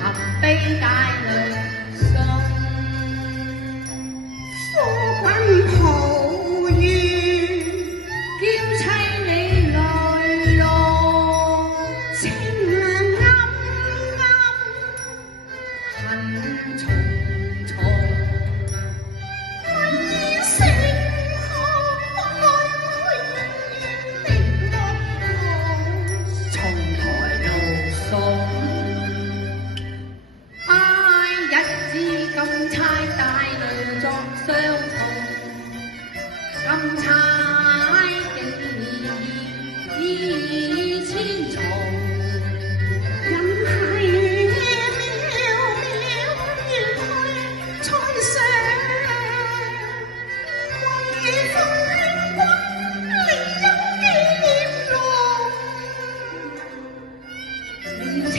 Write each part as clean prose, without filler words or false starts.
含悲帶淚送。夫君抱怨，嬌妻你淚落，情涼暗暗，恨重重。為成何愛的樂從台路送，唉，一支金釵帶淚作相送，金釵記憶千重。人係渺渺月去春上，為奉興君另有紀念錄。亂猜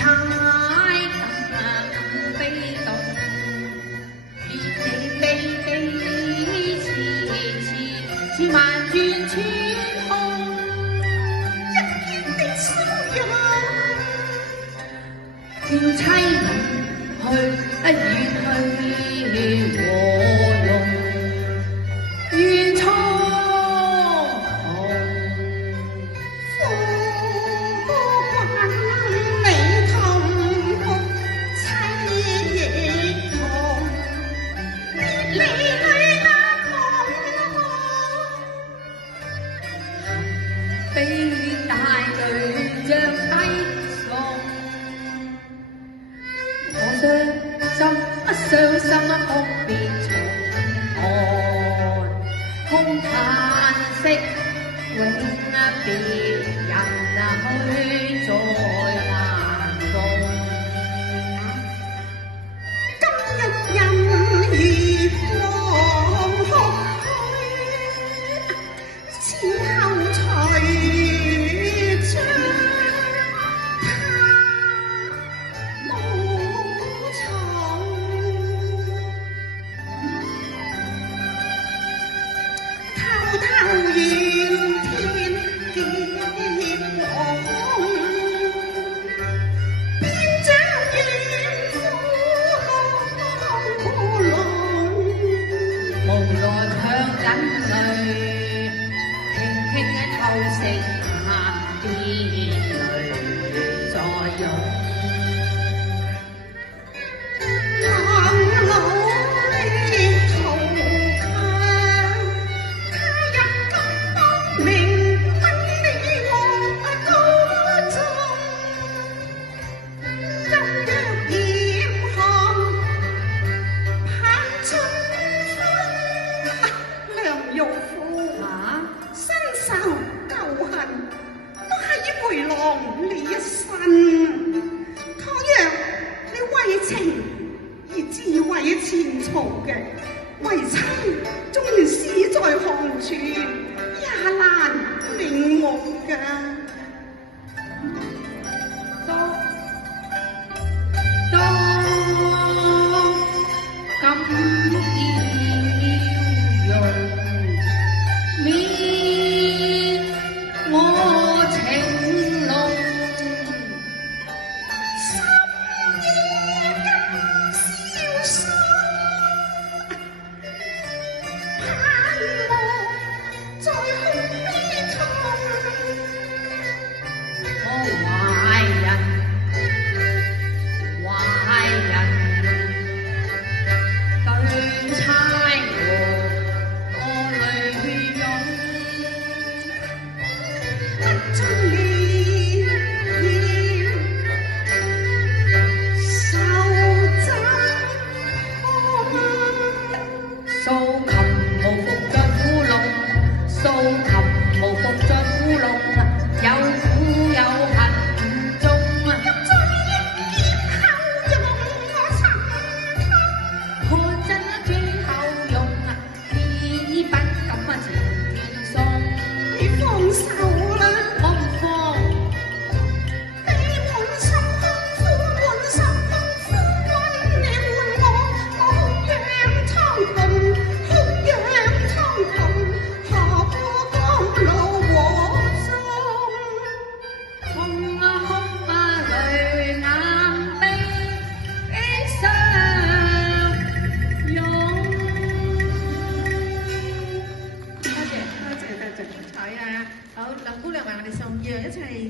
更悲動，別離悲似萬轉穿空。一見的騷擾，叫妻離去，遠去和龍願蒼穹。夫君你同哭，妻亦同，別離裏那夢。悲帶淚着低送，我傷心哭別重寒，空嘆息永別人去再難逢。今日人如黃哭去，此後隨着他無從。偷偷怨天劫和空，邊將怨婦苦弄。無奈向眼淚，輕輕透成下別淚再湧。唐老力圖強，他日金榜明分你我高中。今若嚴寒盼春風，梁玉婦身受舊恨，都係回廊呢一身。